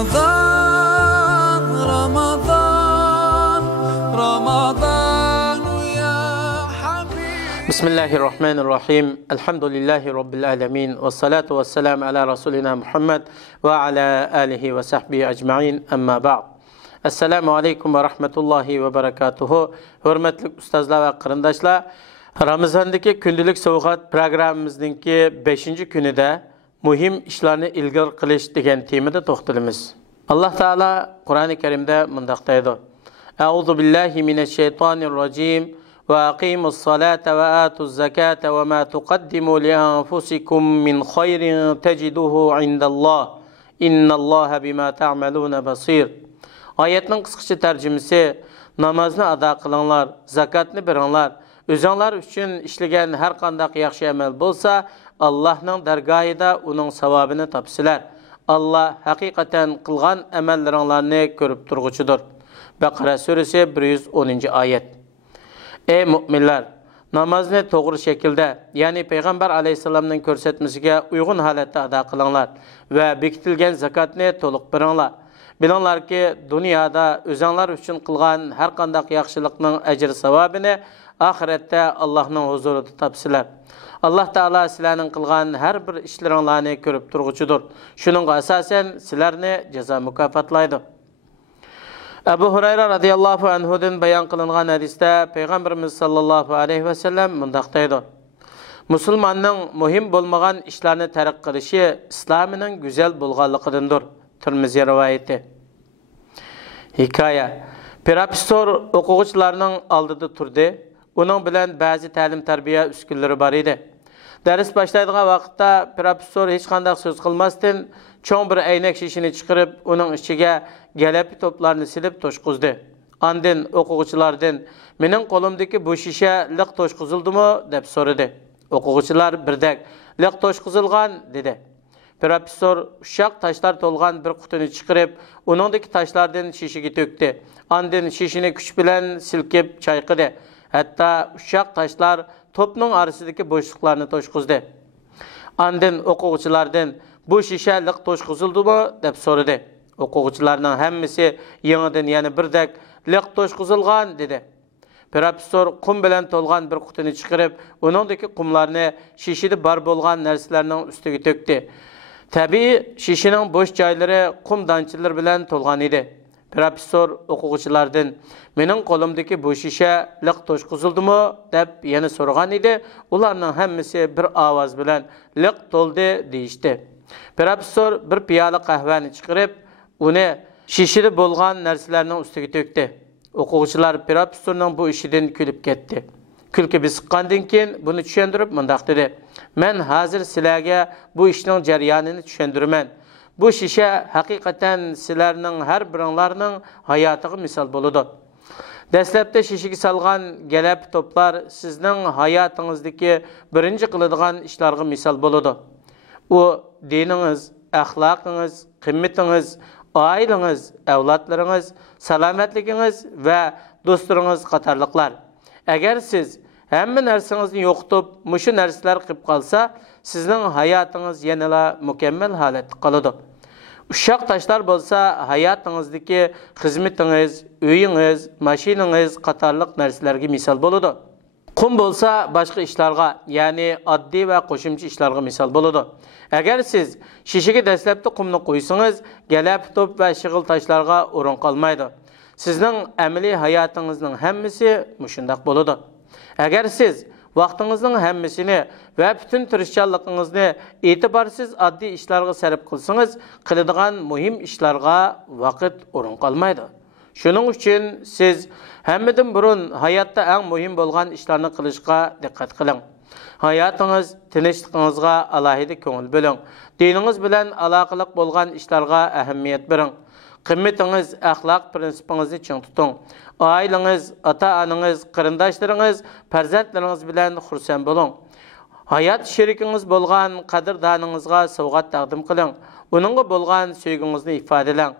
رمضان رمضان رمضان يا حبيبي. بسم الله الرحمن الرحيم. الحمد لله رب العالمين والصلاة والسلام على رسولنا محمد وعلى آله وصحبه أجمعين. أما بعد. Assalamu alaikum ve rahmetullahi ve berekatuhu. Hürmetli ustazlar ve kırındaşlar, Ramazandaki günlük sohbet programımızdaki 5. günüde mühim işlerini ilgili kılış degan temada to'xtalamiz. Allah Teala Kur'an-ı Kerim'de mındaqtaydi. Euzu billahi mineşşeytanirracim ve aqimus salate ve atuz zakate ve ma tuqaddimu li anfusikum min khayrin teciduhu indallah. İnnallaha bima ta'malun basir. Ayetning qisqacha tarjimasi: namozni ado qilinglar, zakatni beringlar, o'zinglar uchun ishlagan har qanday yaxshi amal bo'lsa, Allohning dargohida uning savobini topsizlar. Allah haqiqatan qilgan amallaringlarni ko'rib turg'uchidir. Baqara surasi 110-oyat. Ey mu'minlar, namozni to'g'ri shaklda, ya'ni payg'ambar alayhisolamning ko'rsatmasiga uyg'un holatda ado qilinglar va bekitilgan zakatni to'liq beringlar. Bilinglar ki, dunyoda o'zinglar uchun qilgan har qanday yaxshilikning ajr savobini oxiratda Allohning huzurida topsizlar. Allah Taala sizlarning qilgan har bir ishlaringlarni ko'rib turg'uchidir. Shuningga asosan sizlarni jazo mukofotlaydi. Abu Hurayra radhiyallohu anhudan bayon qilingan hadisda payg'ambarimiz sallallohu alayhi va sallam mundaq deydi: Musulmonning muhim bo'lmagan ishlarni tark qilishi islomining go'zal bo'lganligidandir. Tirmizi rivoyati. Hikoya. Professor o'quvchilarning oldida turdi. Uning bilan ba'zi ta'lim-tarbiya uskunlari bor edi. Dars boshlaydigan vaqtda professor hech qanday so'z qilmasdan cho'ng bir aynak shishini chiqarib, uning ichiga galapi to'plarni silib to'shqizdi. Ondan o'quvchilardan: "Mening qo'limdagi bu shisha liq to'shqizildimi?" deb so'radi. O'quvchilar birdak "Liq to'shqizilgan" dedi. Professor uşak taşlar to'lgan bir qutini chiqarib, uningdagi taşlardan shishiga to'kdi. Ondan shishini kuch bilan silkib chayqadi. Hatta uşak taşlar topning orasidagi bo'shliqlarni to'shqizdi. Ondan o'quvchilardan "Bu shisha liq to'shqizildimi?" deb so'radi. O'quvchilarning hammasi yangidan yana birdak "Liq to'shqizilgan" dedi. Professor qum bilan to'lgan bir qutini chiqarib, uningdagi qumlarni shishida bor bo'lgan narsalarning ustiga to'kdi. Tabii shishining bo'sh joylari qum donchilari bilan to'lgan edi. Professor o'quvchilardan "Mening qo'limdagi bu shisha liq to'shqizildimi?" deb yana so'ragan edi. Ularning hammasi bir ovoz bilan "Liq to'ldi" deyishdi. Professor bir piyola qahvani chiqarib, uni shishida bo'lgan narsalarning ustiga to'kdi. O'quvchilar professorning bu ishidan kulib ketdi. Kulki bisiqqandan keyin buni tushuntirib mundaq dedi: "Men hozir sizlarga bu ishning jarayonini tushundirman. Bu shisha haqiqatan sizlarning har biringlarning hayotiga misol bo'ladi. Dastlabda shishiga solgan galap to'plar sizning hayotingizdagi birinchi qiladigan ishlarga misol bo'ladi. U diningiz, axloqingiz, qimmatingiz, oilangiz, avlodlaringiz, salomatligingiz va do'stlaringiz qatorliqlar. Agar siz hamma narsangizni yo'qotib, mushu narsalar qilib qolsa, sizning hayotingiz yanada mukammal holatda qoladi. Uşak taşlar bo'lsa, hayotingizdagi xizmatingiz, uyingiz, mashinangiz qatorliq narsalarga misol bo'ladi. Qum bo'lsa, boshqa ishlarga, ya'ni oddiy va qo'shimcha ishlarga misol bo'ladi. Agar siz shishiga dastlabda qumni qo'ysangiz, galap to'p va shig'il toshlarga o'rin qolmaydi. Sizning amaliy hayotingizning hammasi mushundaq bo'ladi. Agar siz vaqtingizning hammasini va butun tirishchanligingizni e'tiborsiz oddiy ishlarga sarf qilsangiz, qiladigan muhim ishlarga vaqt o'rin qolmaydi. Shuning uchun siz hammadan burun hayotda eng muhim bo'lgan ishlarni qilishga diqqat qiling. Hayotingiz, tinchligingizga alohida ko'ngil bo'ling. Diningiz bilan aloqaliq bo'lgan ishlarga ahamiyat bering. Qimmatingiz, axloq prinsipingizni ching tuting. Ailangiz, ota-onangiz, qarindoshlaringiz, farzandlaringiz bilan xursand bo'ling. Hayot sherikingiz bo'lgan qadrdoningizga sovg'at taqdim qiling. Uningga bo'lgan sevgingizni ifodalang.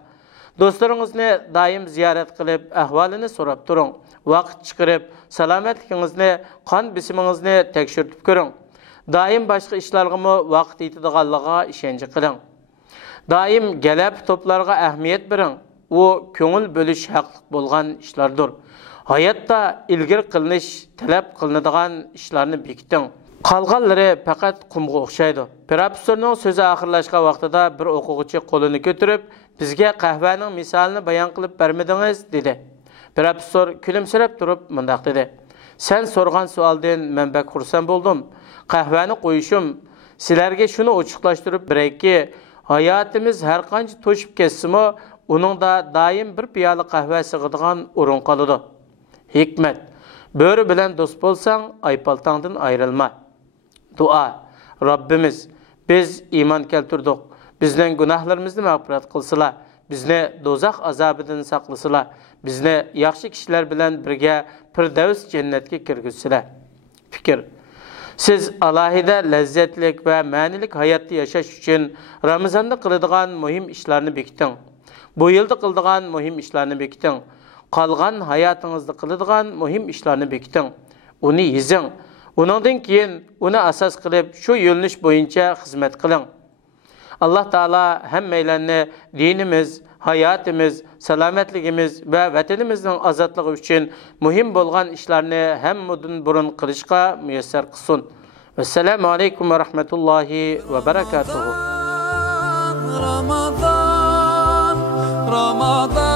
Do'stlaringizni doim ziyorat qilib, ahvolini so'rab turing. Vaqt chiqarib, salomatligingizni, qon bisimingizni tekshirib ko'ring. Doim boshqa ishlarga vaqt yetadiganligiga ishonch qiling. Daim gelep toplarga ahmiyet bering. O köngül bölüş haqlıq bolgan işlardır. Hayatda ilgir qılınış, talep qılınadigan işlarni bekiting. Qalğanlari faqat qumga o'xshaydi. Professorning so'zi oxirlashgan vaqtida bir o'quvchi qo'lini ko'tarib, bizga qahvaning misolini bayon qilib bermadingiz dedi. Professor kulimsirab turib mundaq dedi: "Sen so'rgan savoldan men bak xursand bo'ldim. Qahvani qo'yishim sizlarga shuni ochiqlashtirib berayki, hayotimiz har qancha to'shib ketsimi, uningda doim bir piyola qahva sig'adigan o'rin qoladi. Hikmat: Bo'ri bilan do'st bo'lsang, aypaltangdan ayrilma." Dua: Rabbimiz, biz iman keltirdik. Bizning gunohlarimizni mag'firat qilsila, bizni do'zax azobidan saqlasila, bizni yaxshi kishilar bilan birga Firdavs jannatga kirgizsila. Fikr: siz alohida lazzatlik va ma'nilik hayotda yashash uchun Ramazonda qiladigan muhim ishlarni bekiting. Bu yilda qiladigan muhim ishlarni bekiting. Qolgan hayotingizda qiladigan muhim ishlarni bekiting. Uni yezing. Uningdan keyin uni asos qilib shu yo'lnish bo'yicha xizmat qiling. Alloh taolo hammanglarni dinimiz, hayotimiz, salomatligimiz va vatanimizning ozodligi uchun muhim bo'lgan ishlarni hammadan burun qilishga muyassar qilsin. Assalomu alaykum va rahmatullohi va barakatuh. Ramazan